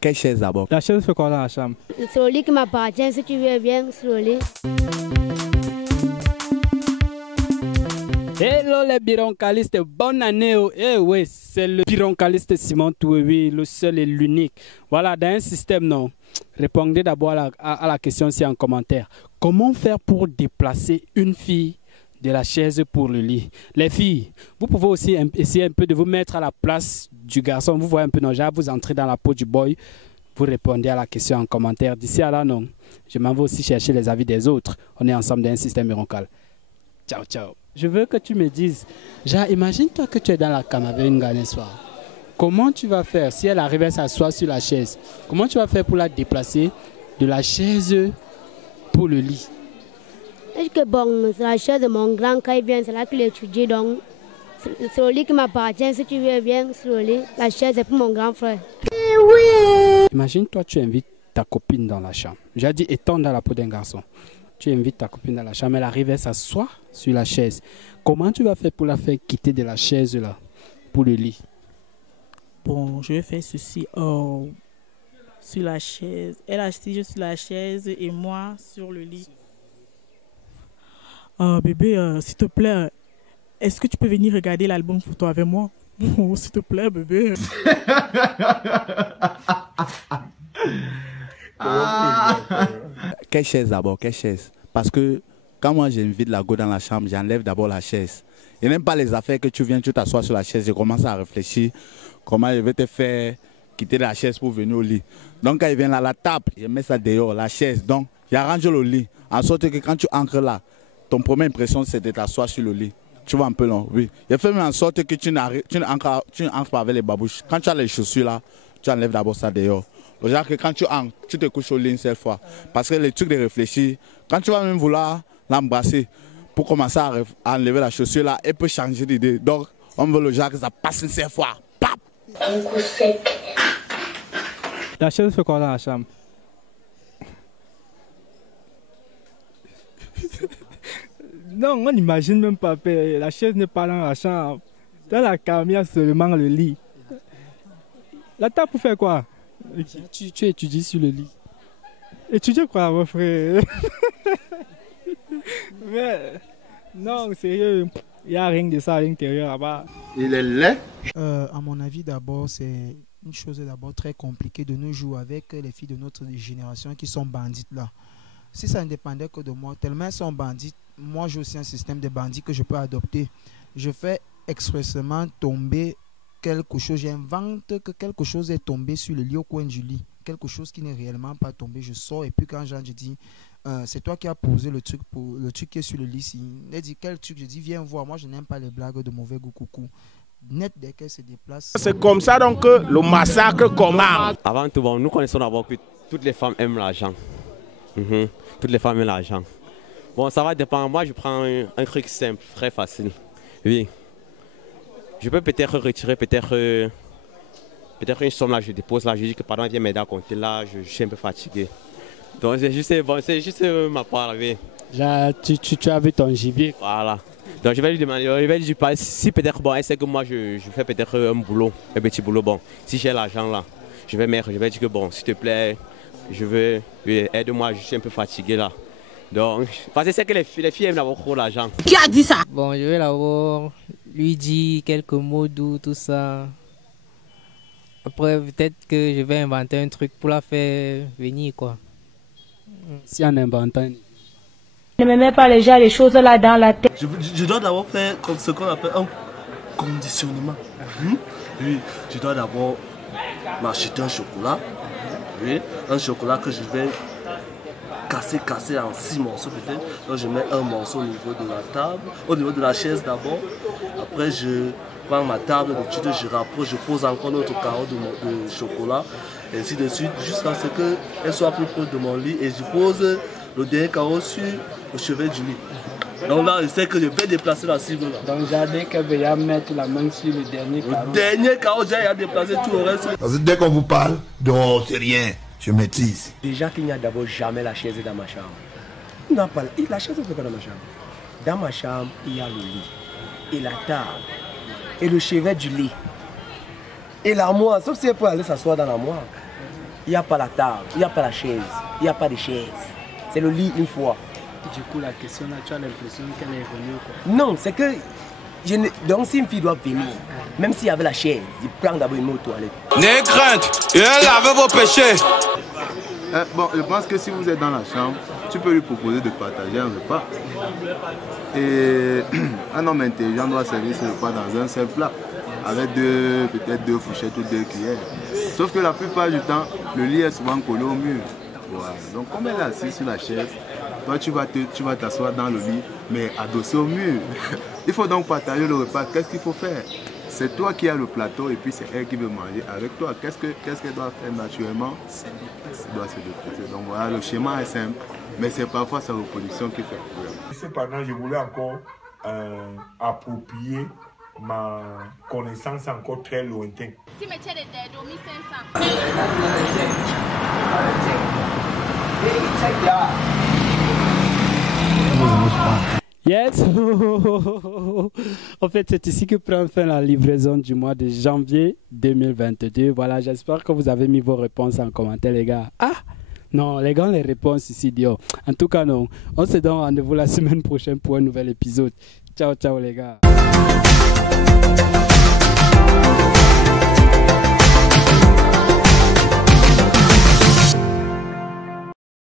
Quelle chaise d'abord? La chaise fait quoi dans la chambre? C'est le lit qui m'appartient, si tu veux bien, sur le lit. Hello les bironcalistes, bonne année. Eh oui, c'est le bironcaliste Simon Touéwi, le seul et l'unique. Voilà, dans un système, non. Répondez d'abord à la question ici en commentaire. Comment faire pour déplacer une fille de la chaise pour le lit? Les filles, vous pouvez aussi essayer un peu de vous mettre à la place du garçon. Vous voyez un peu nos gens, vous entrez dans la peau du boy. Vous répondez à la question en commentaire. D'ici à là, non. Je m'en vais aussi chercher les avis des autres. On est ensemble dans un système bironcal. Ciao, ciao. Je veux que tu me dises, genre, imagine-toi que tu es dans la cam avec une gars un soir. Comment tu vas faire si elle arrive à s'asseoir sur la chaise? Comment tu vas faire pour la déplacer de la chaise pour le lit? Est-ce que bon, c'est la chaise de mon grand quand il vient, c'est là qu'il étudie, donc c'est le lit qui m'appartient, si tu veux bien, sur le lit. La chaise est pour mon grand frère. Oui. Imagine-toi, tu invites ta copine dans la chambre. J'ai dit, étant dans la peau d'un garçon. Tu invites ta copine dans la chambre, elle arrive, elle s'assoit sur la chaise. Comment tu vas faire pour la faire quitter de la chaise là, pour le lit? Bon, je vais faire ceci. Oh, sur la chaise. Elle assise sur la chaise et moi sur le lit. Bébé, s'il te plaît, est-ce que tu peux venir regarder l'album photo avec moi? Oh, s'il te plaît, bébé. Quelle chaise d'abord? Quelle chaise? Parce que quand moi j'invite la go dans la chambre, j'enlève d'abord la chaise. Je n'aime pas les affaires que tu viens, tu t'assois sur la chaise, je commence à réfléchir comment je vais te faire quitter la chaise pour venir au lit. Donc quand il vient là, la table, je mets ça dehors, la chaise. Donc j'arrange le lit, en sorte que quand tu entres là, ton première impression c'est de t'asseoir sur le lit. Tu vois un peu long, oui. Je fais en sorte que tu n'entres pas avec les babouches. Quand tu as les chaussures là, tu enlèves d'abord ça dehors. Genre que quand tu entres, tu te couches au lit une seule fois. Parce que les trucs de réfléchir, quand tu vas même vouloir l'embrasser pour commencer à enlever la chaussure là, elle peut changer d'idée. Donc on veut le genre que ça passe une seule fois. Pap! Un coup sec. La chaise fait quoi dans la chambre? Non, on n'imagine même pas. La chaise n'est pas dans la chambre. Dans la chambre, il y a seulement le lit. La table pour faire quoi? Tu étudies sur le lit. Étudier quoi, mon frère? Mais non, sérieux, il n'y a rien de ça à l'intérieur là-bas. Il est laid. À mon avis, d'abord, c'est une chose d'abord très compliquée de nos jours avec les filles de notre génération qui sont bandites là. Si ça ne dépendait que de moi, tellement elles sont bandites, moi j'ai aussi un système de bandits que je peux adopter. Je fais expressément tomber quelque chose, j'invente que quelque chose est tombé sur le lit au coin du lit. Quelque chose qui n'est réellement pas tombé, je sors et puis quand je dis c'est toi qui as posé le truc qui est sur le lit. Elle dit quel truc, je dis viens voir, moi je n'aime pas les blagues de mauvais goût coucou. Net dès qu'elle se déplace. C'est comme ça donc que le massacre commence. Avant tout, bon, nous connaissons d'abord que toutes les femmes aiment l'argent. Toutes les femmes aiment l'argent. Bon, ça va dépendre. Moi, je prends un truc simple, très facile. Oui. Je peux peut-être retirer peut-être une somme là, je dépose là, je dis que pardon, viens m'aider à compter là, je suis un peu fatigué. Donc c'est juste ma part, oui. Genre, tu as vu ton gibier. Voilà. Donc je vais lui demander, je vais lui parler, si peut-être, bon, elle sait que moi je fais peut-être un boulot, un petit boulot, bon, si j'ai l'argent là, je vais dire que bon, s'il te plaît, je veux, aide-moi, je suis un peu fatigué là. Donc, parce que c'est que les filles aiment avoir trop l'argent. Qui a dit ça? Bon, je vais d'abord lui dire quelques mots doux, tout ça. Après, peut-être que je vais inventer un truc pour la faire venir, quoi. Si en inventant. Ne me mets pas les choses là dans la tête. Je dois d'abord faire comme ce qu'on appelle un conditionnement. Oui, je dois d'abord m'acheter un chocolat. Oui, un chocolat que je vais casser en 6 morceaux peut-être. Donc je mets un morceau au niveau de la table, au niveau de la chaise d'abord. Après je prends ma table d'étude, je rapproche, je pose encore notre carreau de chocolat, et ainsi de suite, jusqu'à ce qu'elle soit plus proche de mon lit et je pose le dernier carreau sur le chevet du lit. Donc là, je sais que je vais déplacer la cible là. Donc j'avais qu'elle va mettre la main sur le dernier carreau. Le dernier carreau, j'ai déplacé tout le reste. Parce que dès qu'on vous parle, non, c'est rien, je maîtrise. Déjà qu'il n'y a d'abord jamais la chaise dans ma chambre. Non, pas la chaise ne fait pas dans ma chambre. Dans ma chambre, il y a le lit, et la table, et le chevet du lit, et l'armoire, sauf si elle peut aller s'asseoir dans l'armoire. il n'y a pas la table, il n'y a pas la chaise, il n'y a pas de chaise. C'est le lit une fois. Du coup, la question là, tu as l'impression qu'elle est revenue quoi? Non, c'est que... Donc si une fille doit venir, même s'il y avait la chaise, je prends d'abord une autre toilette. N'ayez crainte, et lavez vos péchés. Bon, je pense que si vous êtes dans la chambre, tu peux lui proposer de partager un repas. Et un homme intelligent doit servir ce repas dans un seul plat, avec peut-être 2 fourchettes ou 2 cuillères. Sauf que la plupart du temps, le lit est souvent collé au mur. Voilà. Donc comme elle est assise sur la chaise, toi tu vas t'asseoir dans le lit, mais adossé au mur. Il faut donc partager le repas. Qu'est-ce qu'il faut faire? C'est toi qui as le plateau et puis c'est elle qui veut manger avec toi. Qu'est-ce qu'elle doit faire naturellement? Elle doit se déplacer. Donc voilà, le schéma est simple, mais c'est parfois sa reproduction qui fait le problème. Cependant, je voulais encore approprier ma connaissance encore très lointaine. Si tu as des 2500. Yes. En fait, c'est ici que prend fin la livraison du mois de janvier 2022. Voilà, j'espère que vous avez mis vos réponses en commentaire, les gars. Ah non, les gars, les réponses ici, Dio. En tout cas, non. On se donne rendez-vous la semaine prochaine pour un nouvel épisode. Ciao, ciao, les gars.